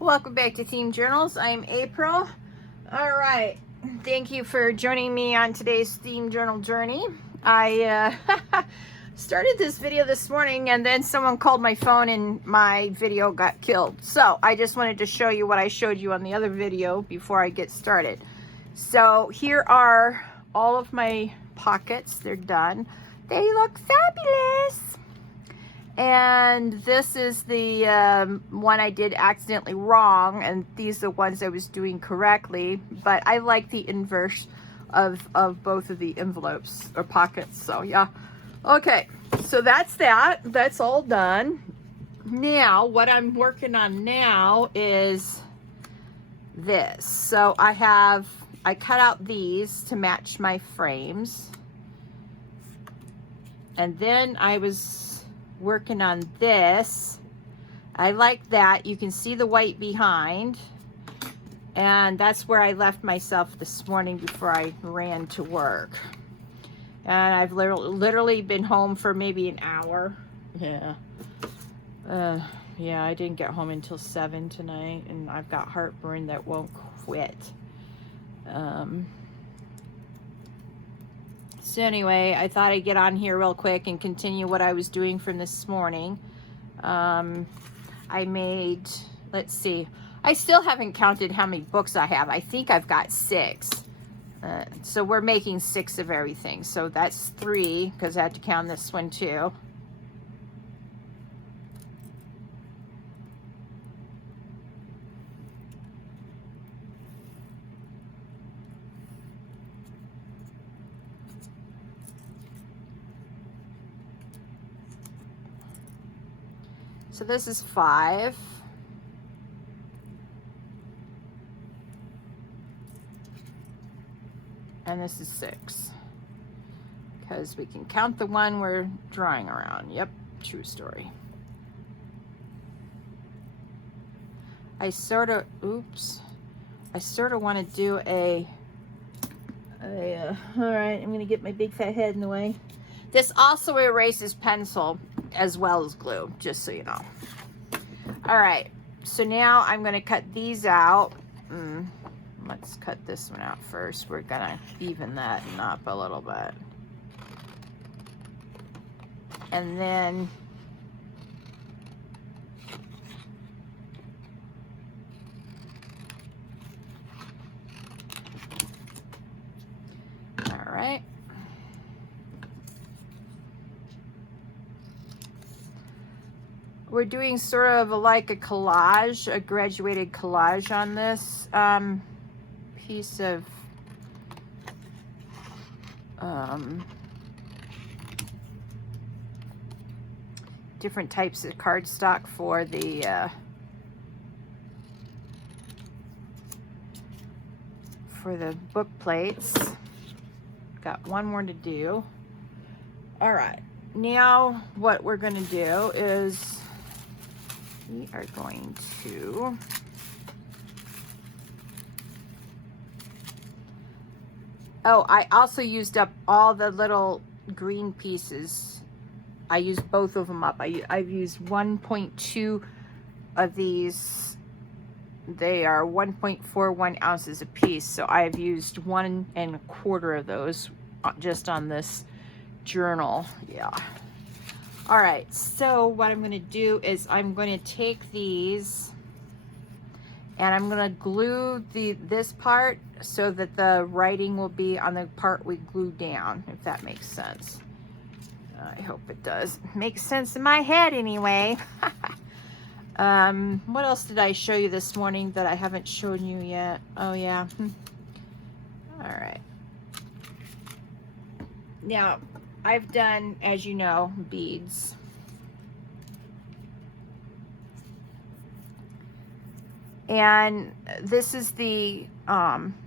Welcome back to Themed Journals. I'm April. All right. Thank you for joining me on today's Themed Journal journey. I started this video this morning and then someone called my phone and my video got killed. So I just wanted to show you what I showed you on the other video before I get started. So here are all of my pockets. They're done. They look fabulous. And this is the one I did accidentally wrong, and these are the ones I was doing correctly, but I like the inverse of both of the envelopes or pockets. So yeah, okay, so that's all done. Now what I'm working on now is this. So I cut out these to match my frames, and then I was working on this. I like that. You can see the white behind, and that's where I left myself this morning before I ran to work. And I've literally been home for maybe an hour. Yeah, I didn't get home until 7 tonight, and I've got heartburn that won't quit. So anyway, I thought I'd get on here real quick and continue what I was doing from this morning. I made, let's see, I still haven't counted how many books I have. I think I've got 6. So we're making 6 of everything. So that's 3, because I had to count this one too. So this is 5. And this is 6. Because we can count the one we're drawing around. Yep, true story. I sort of want to do all right, I'm going to get my big fat head in the way. This also erases pencil as well as glue, just so you know. All right, so now I'm going to cut these out. Let's cut this one out first. We're going to even that up a little bit. And then all right. We're doing sort of like a collage, a graduated collage on this piece of different types of cardstock for the book plates. Got one more to do. All right, now what we're going to do is we are going to I also used up all the little green pieces. I used both of them up. I've used 1.2 of these. They are 1.41 ounces a piece, so I've used 1 1/4 of those just on this journal. Yeah. All right, so what I'm going to do is I'm going to take these and I'm going to glue this part so that the writing will be on the part we glue down, if that makes sense. I hope it does. Makes sense in my head anyway. What else did I show you this morning that I haven't shown you yet? Oh yeah. All right. Now, I've done, as you know, beads. And this is the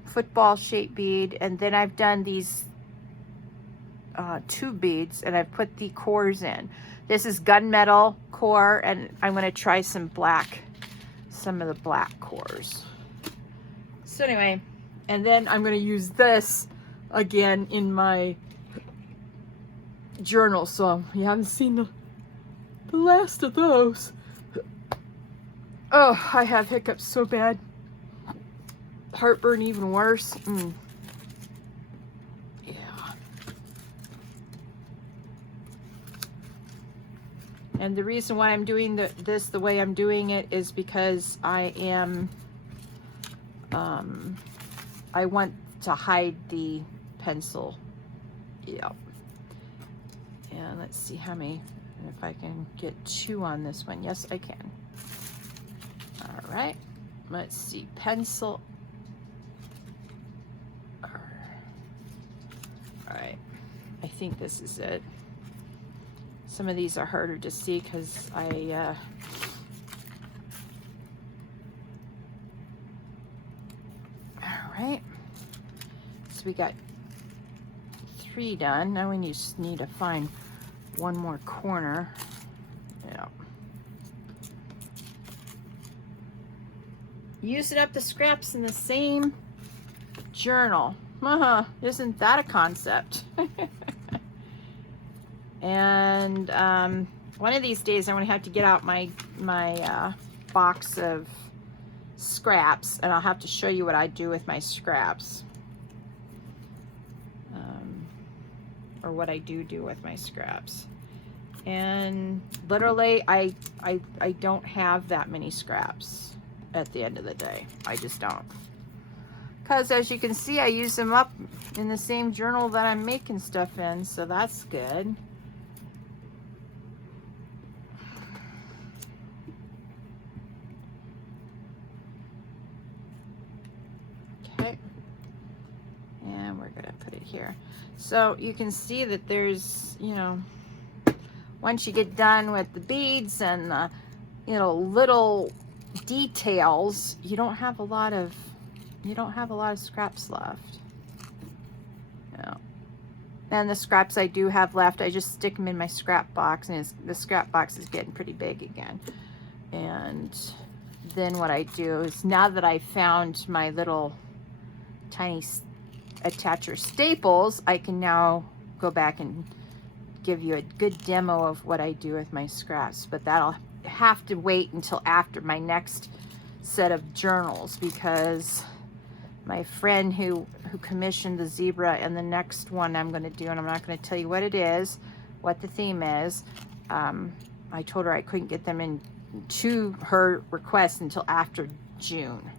football shaped bead, and then I've done these 2 beads, and I've put the cores in. This is gunmetal core, and I'm going to try some of the black cores. So anyway, and then I'm going to use this again in my journal, so you haven't seen the last of those. Oh, I have hiccups so bad. Heartburn even worse. Yeah. And the reason why I'm doing this the way I'm doing it is because I am, I want to hide the pencil. Yep. And let's see how many, if I can get 2 on this one. Yes, I can. All right. Let's see, pencil. All right. I think this is it. Some of these are harder to see because I, all right. So we got 3 done. Now we just need to find one more corner. Yeah. Using up the scraps in the same journal. Isn't that a concept? And one of these days I'm going to have to get out my box of scraps, and I'll have to show you what I do with my scraps. Or what I do with my scraps. And literally I don't have that many scraps at the end of the day. I just don't. Because as you can see, I use them up in the same journal that I'm making stuff in, so that's good. Okay. And we're gonna put it here. So you can see that there's, you know, once you get done with the beads and the, you know, little details, you don't have a lot of scraps left. Yeah. And the scraps I do have left, I just stick them in my scrap box, and the scrap box is getting pretty big again. And then what I do is, now that I found my little tiny attacher staples, I can now go back and give you a good demo of what I do with my scraps. But that'll have to wait until after my next set of journals, because my friend who commissioned the zebra and the next one I'm going to do, and I'm not going to tell you what it is, what the theme is, I told her I couldn't get them in to her request until after June,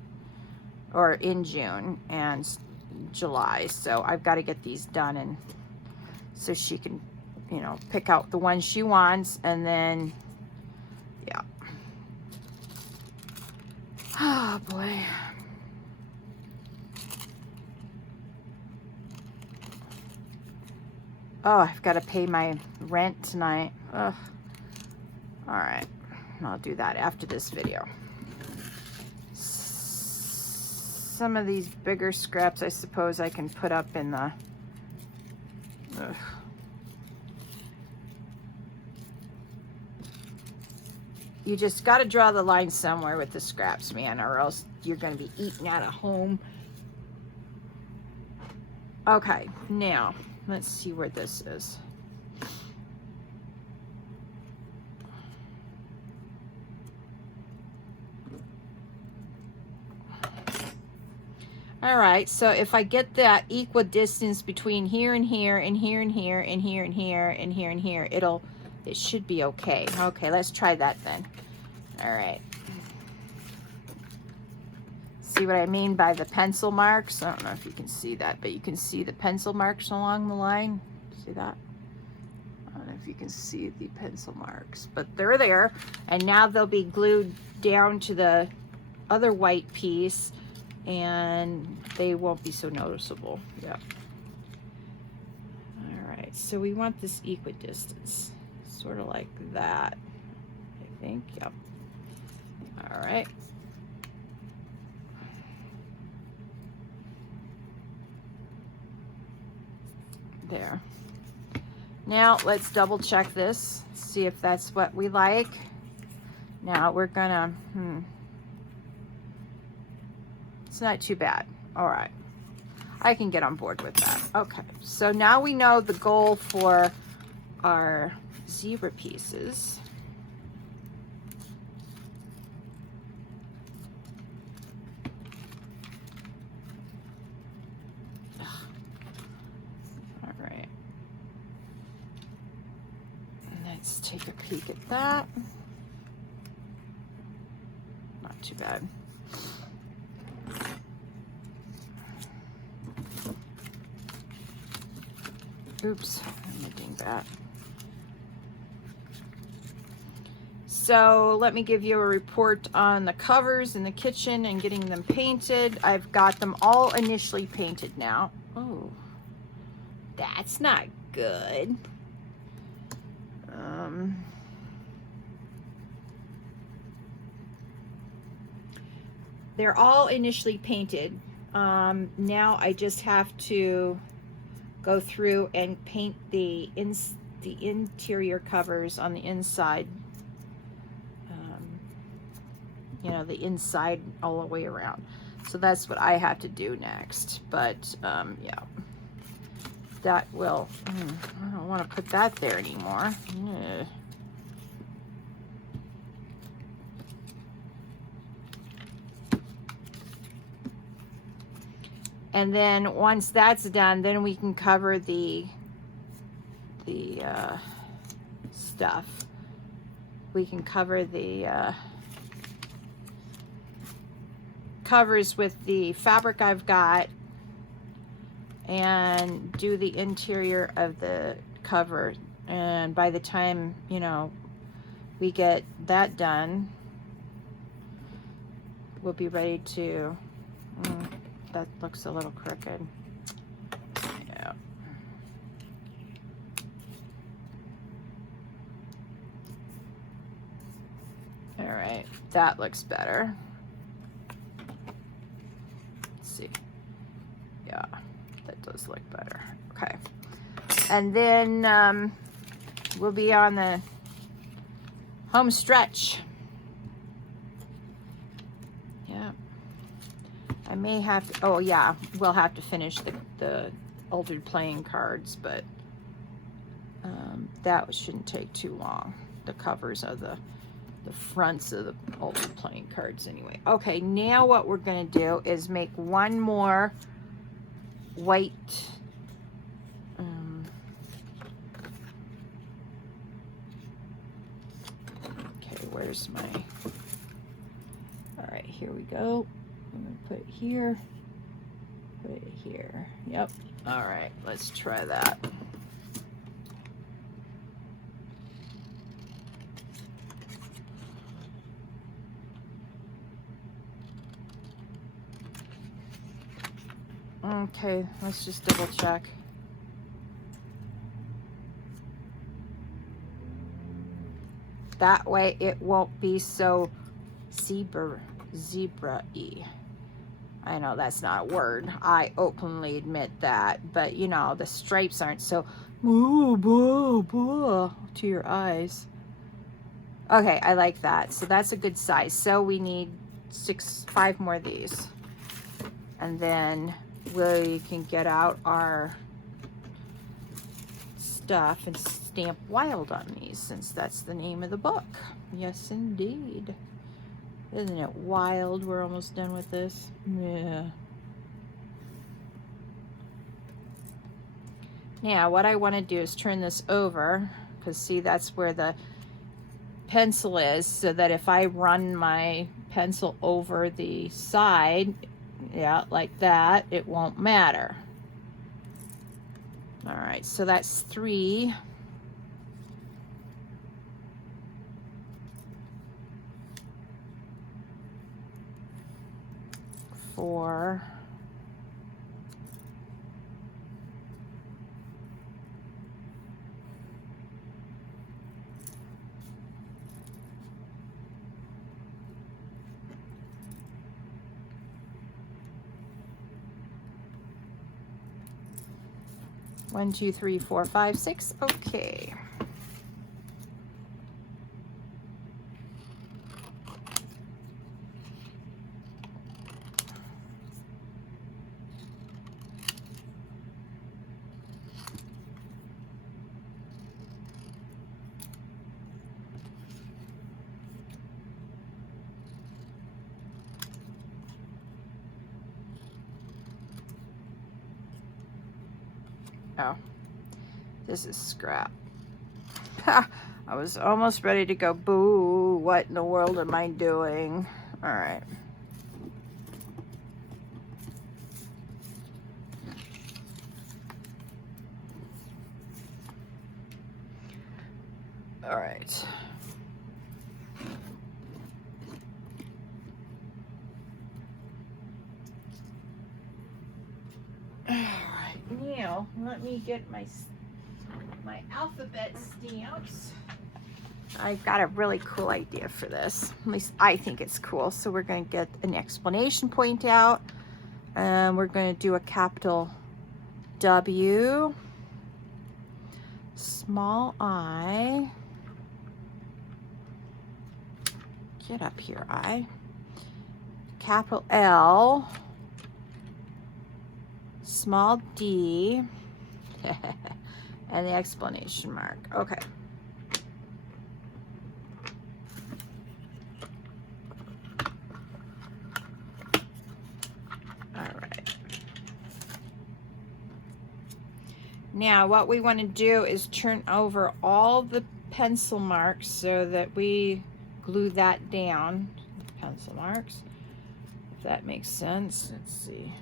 or in June and July. So I've got to get these done, and so she can, you know, pick out the ones she wants, and then yeah. Oh boy. Oh, I've got to pay my rent tonight. Ugh. All right, I'll do that after this video. Some of these bigger scraps, I suppose I can put up in the... Ugh. You just got to draw the line somewhere with the scraps, man, or else you're going to be eating out of home. Okay, now let's see where this is. All right, so if I get that equal distance between here and here and here and here and here and here and here and here, it should be okay. Okay, let's try that then. All right. See what I mean by the pencil marks? I don't know if you can see that, but you can see the pencil marks along the line. See that? I don't know if you can see the pencil marks, but they're there. And now they'll be glued down to the other white piece, and they won't be so noticeable. Yeah. All right, so we want this equidistance, sort of like that, I think. Yep. All right. There. Now let's double check this, see if that's what we like. Now we're gonna, it's not too bad. All right, I can get on board with that. Okay, so now we know the goal for our zebra pieces. take a peek at that. Not too bad. Oops, I'm moving that. So let me give you a report on the covers in the kitchen and getting them painted. I've got them all initially painted now. Oh, that's not good. They're all initially painted. Now I just have to go through and paint the interior covers on the inside. You know, the inside all the way around. So that's what I have to do next. But yeah, that will, I don't want to put that there anymore. Ugh. And then once that's done, then we can cover the stuff. We can cover the covers with the fabric I've got and do the interior of the cover. And by the time, you know, we get that done, we'll be ready to, that looks a little crooked. Yeah. All right, that looks better. Let's see. Yeah, that does look better. Okay. And then we'll be on the home stretch. Yeah. I may have to, oh yeah, we'll have to finish the altered playing cards, but that shouldn't take too long. The covers of the fronts of the altered playing cards anyway. Okay, now what we're going to do is make one more white okay, where's my, all right, here we go. I'm going to put it here, put it here. Yep. All right, let's try that. Okay, let's just double check. That way it won't be so zebra-y. I know that's not a word. I openly admit that. But, you know, the stripes aren't so to your eyes. Okay, I like that. So that's a good size. So we need 5 more of these. And then we can get out our stuff and stamp wild on these, since that's the name of the book. Yes, indeed. Isn't it wild? We're almost done with this. Yeah. Now, what I want to do is turn this over, because see, that's where the pencil is, so that if I run my pencil over the side, yeah, like that, it won't matter. All right, so that's 3. 4. 1, 2, 3, 4, 5, 6. Okay. Oh, this is scrap. I was almost ready to go, boo, what in the world am I doing? All right. All right. All right, now let me get my alphabet stamps. I've got a really cool idea for this. At least I think it's cool. So we're going to get an explanation point out. And we're going to do a capital W, small I, get up here, I, capital L, small d, and the exclamation mark. Okay. All right. Now what we want to do is turn over all the pencil marks so that we glue that down. Pencil marks, if that makes sense. Let's see.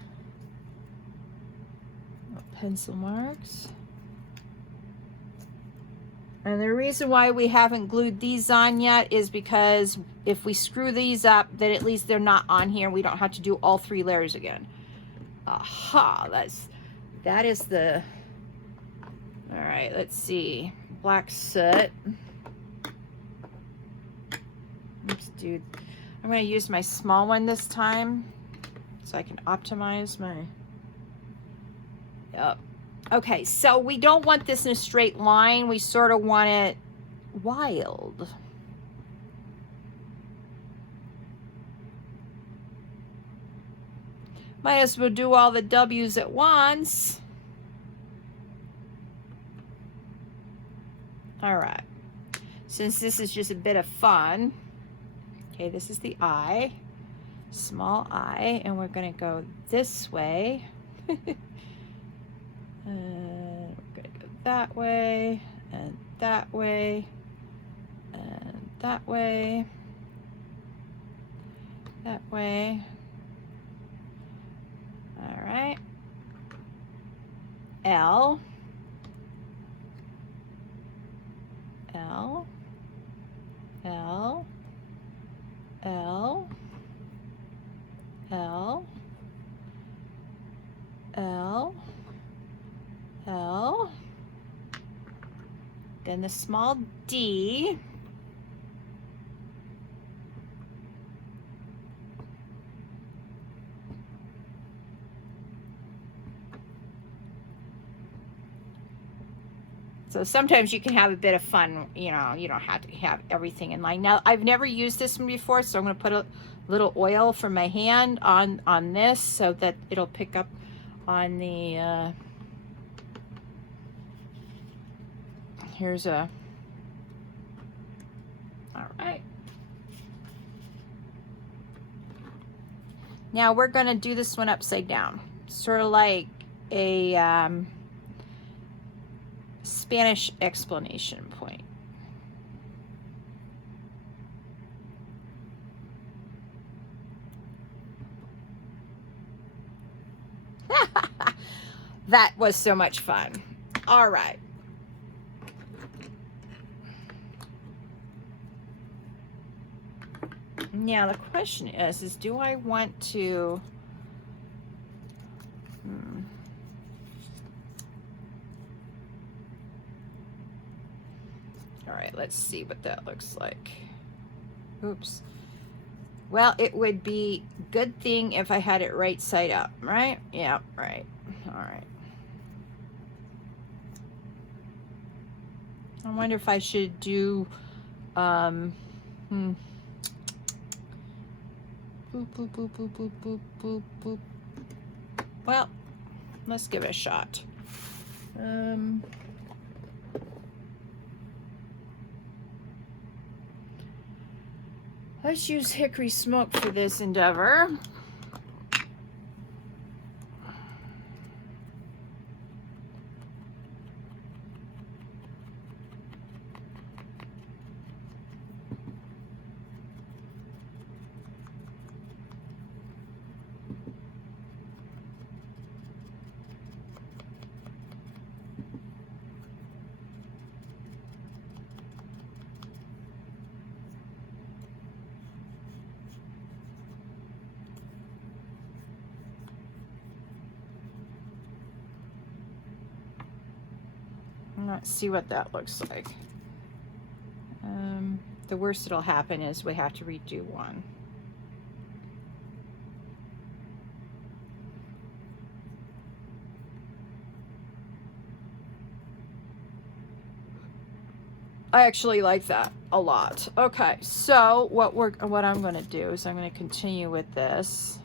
Pencil marks. And the reason why we haven't glued these on yet is because if we screw these up, then at least they're not on here. We don't have to do all 3 layers again. Aha, that is the, all right, let's see. Black soot. Let's do, I'm going to use my small one this time so I can optimize my, yep. Okay, so we don't want this in a straight line. We sort of want it wild. Might as well do all the W's at once. All right, since this is just a bit of fun. Okay, this is the I, small I, and we're gonna go this way. And we're gonna go that way, and that way, and that way, that way. All right. L, L, L, L, L, L, L, then the small d, so sometimes you can have a bit of fun, you know, you don't have to have everything in line. Now, I've never used this one before, so I'm going to put a little oil from my hand on this so that it'll pick up on the, here's a, all right. Now we're going to do this one upside down, sort of like a Spanish explanation point. That was so much fun. All right. Now the question is do I want to, all right, let's see what that looks like. Oops. Well, it would be good thing if I had it right side up, right? Yeah, right. All right. I wonder if I should do, boop, boop, boop, boop, boop, boop, boop, boop. Well, let's give it a shot. Let's use hickory smoke for this endeavor. Let's see what that looks like. The worst that'll happen is we have to redo one. I actually like that a lot. Okay, so what I'm going to do is I'm going to continue with this.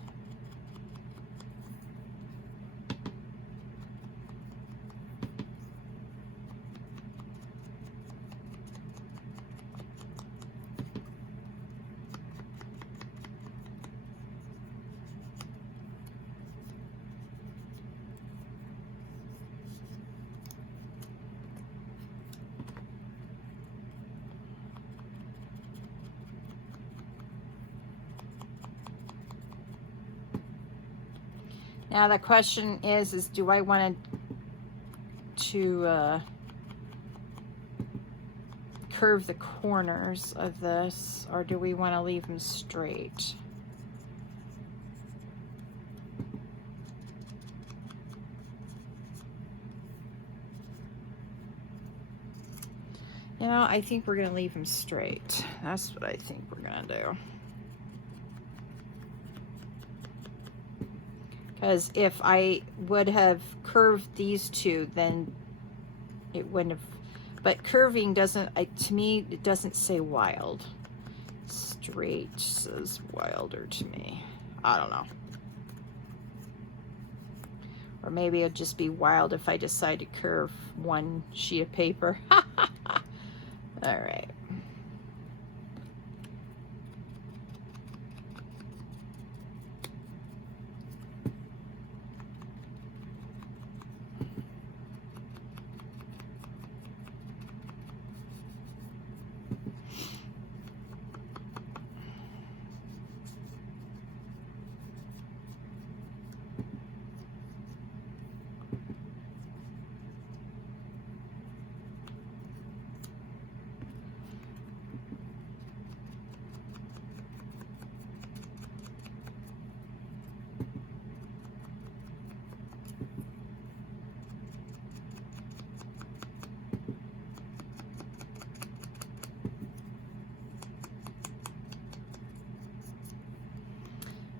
Now the question is do I want to curve the corners of this, or do we want to leave them straight? You know, I think we're going to leave them straight. That's what I think we're going to do. Because if I would have curved these two, then it wouldn't have. But curving doesn't, to me, it doesn't say wild. Straight says wilder to me. I don't know. Or maybe it'd just be wild if I decide to curve one sheet of paper. All right.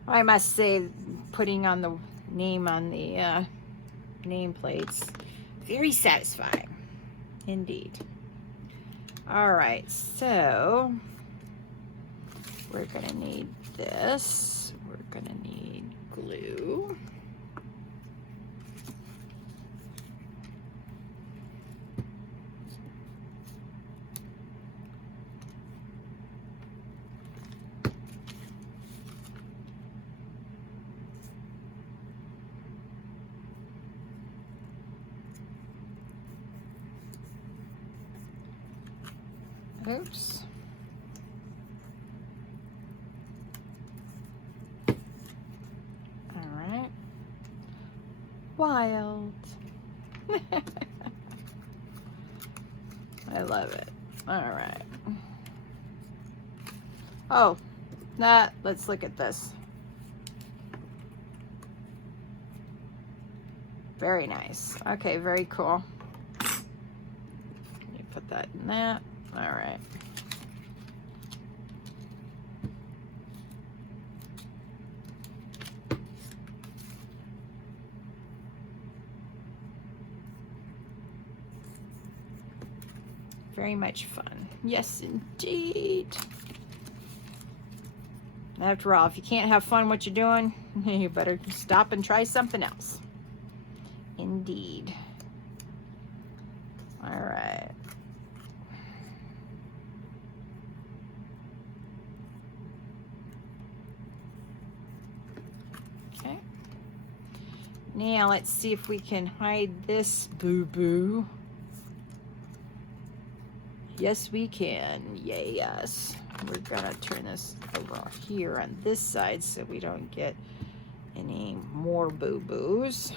I must say, putting on the name on the nameplates, very satisfying, indeed. All right, so we're gonna need this. We're gonna need glue. Oops. All right. Wild. I love it. All right. Oh, let's look at this. Very nice. Okay, very cool. Let me put that in that. All right. Very much fun. Yes, indeed. After all, if you can't have fun what you're doing, you better stop and try something else. Indeed. All right. Okay. Now let's see if we can hide this boo-boo. Yes, we can. Yay, yes. We're gonna turn this over here on this side so we don't get any more boo-boos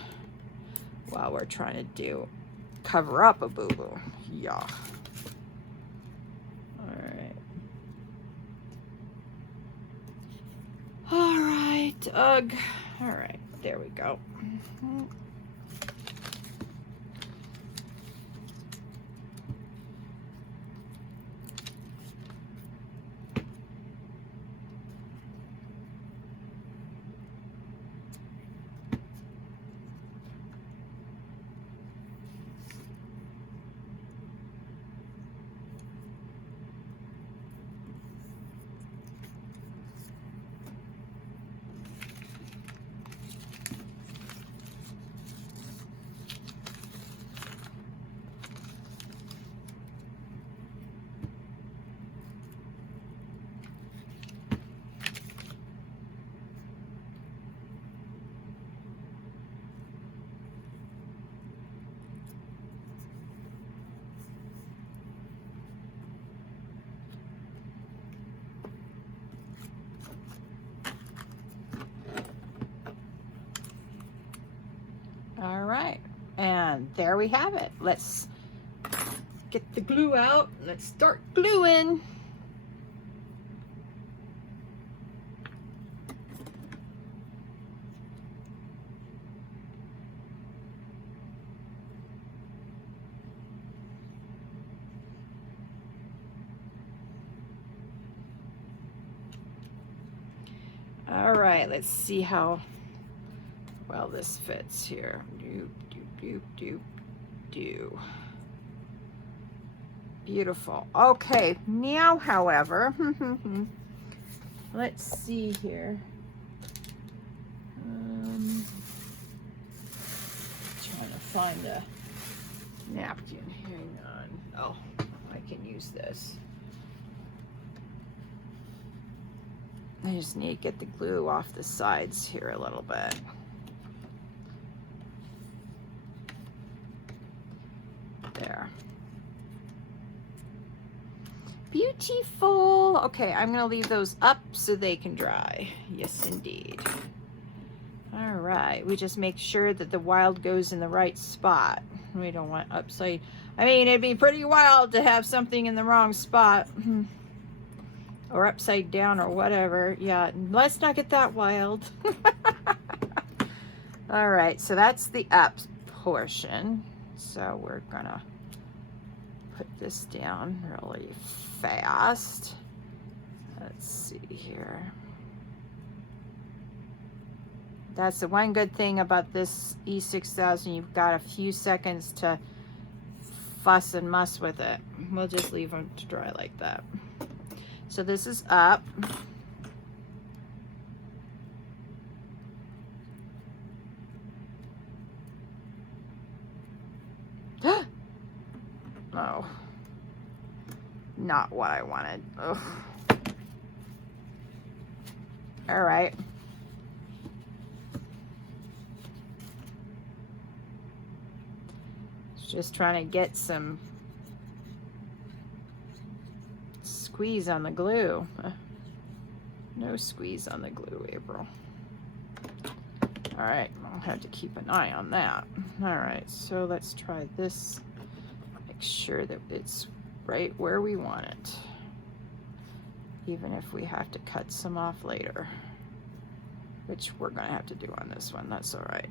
while we're trying to cover up a boo-boo. Yeah. All right, ugh. All right, there we go. And there we have it. Let's get the glue out. Let's start gluing. All right, let's see how well this fits here. Do. Beautiful. Okay, now, however, let's see here. Trying to find a napkin. Hang on. Oh, I can use this. I just need to get the glue off the sides here a little bit. There. Beautiful. Okay, I'm gonna leave those up so they can dry. Yes, indeed. All right, we just make sure that the wild goes in the right spot. We don't want upside. I mean, it'd be pretty wild to have something in the wrong spot. Or upside down or whatever. Yeah, let's not get that wild. All right, so that's the up portion. So we're gonna put this down really fast. Let's see here. That's the one good thing about this E6000. You've got a few seconds to fuss and muss with it. We'll just leave them to dry like that. So this is up. Oh, not what I wanted. Ugh. All right. Just trying to get some squeeze on the glue. No squeeze on the glue, April. All right, I'll have to keep an eye on that. All right, so let's try this. Make sure that it's right where we want it, even if we have to cut some off later, which we're gonna have to do on this one. That's all right.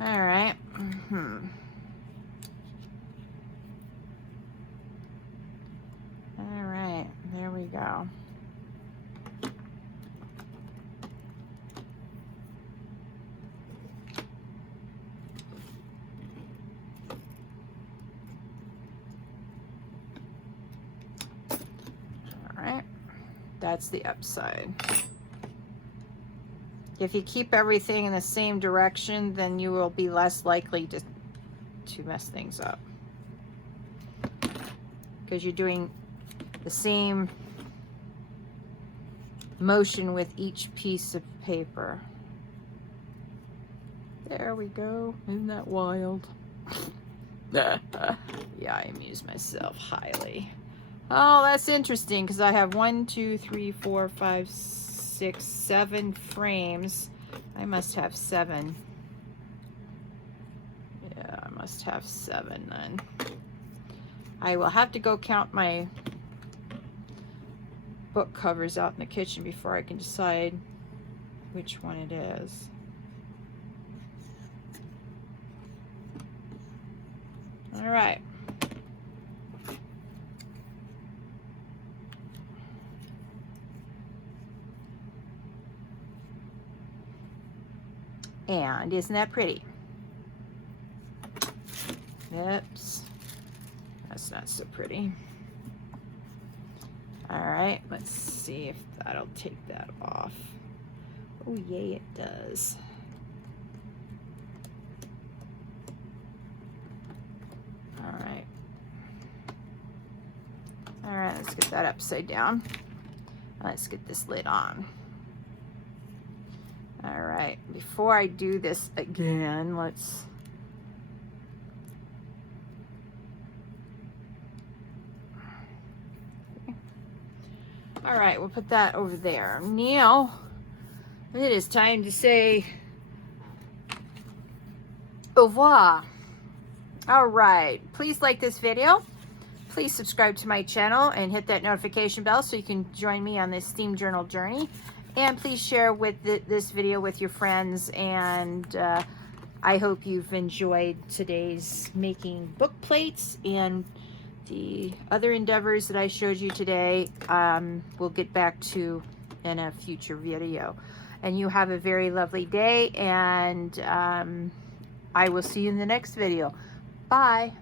All right. All right, there we go. All right, that's the upside. If you keep everything in the same direction, then you will be less likely to mess things up, because you're doing the same motion with each piece of paper. There we go. Isn't that wild? Yeah, I amuse myself highly. Oh, that's interesting, because I have 1, 2, 3, 4, 5, 6, 7 frames. I must have 7. Yeah, I must have 7 then. I will have to go count my book covers out in the kitchen before I can decide which one it is. All right. And isn't that pretty? Oops. That's not so pretty. All right, let's see if that'll take that off. Oh, yay, it does. All right. All right, let's get that upside down. Let's get this lid on. All right, before I do this again, let's All right, we'll put that over there. Now, it is time to say au revoir. All right, please like this video. Please subscribe to my channel and hit that notification bell so you can join me on this theme journal journey. And please share this video with your friends. And I hope you've enjoyed today's making book plates and the other endeavors that I showed you today. We'll get back to in a future video. And you have a very lovely day, and I will see you in the next video. Bye.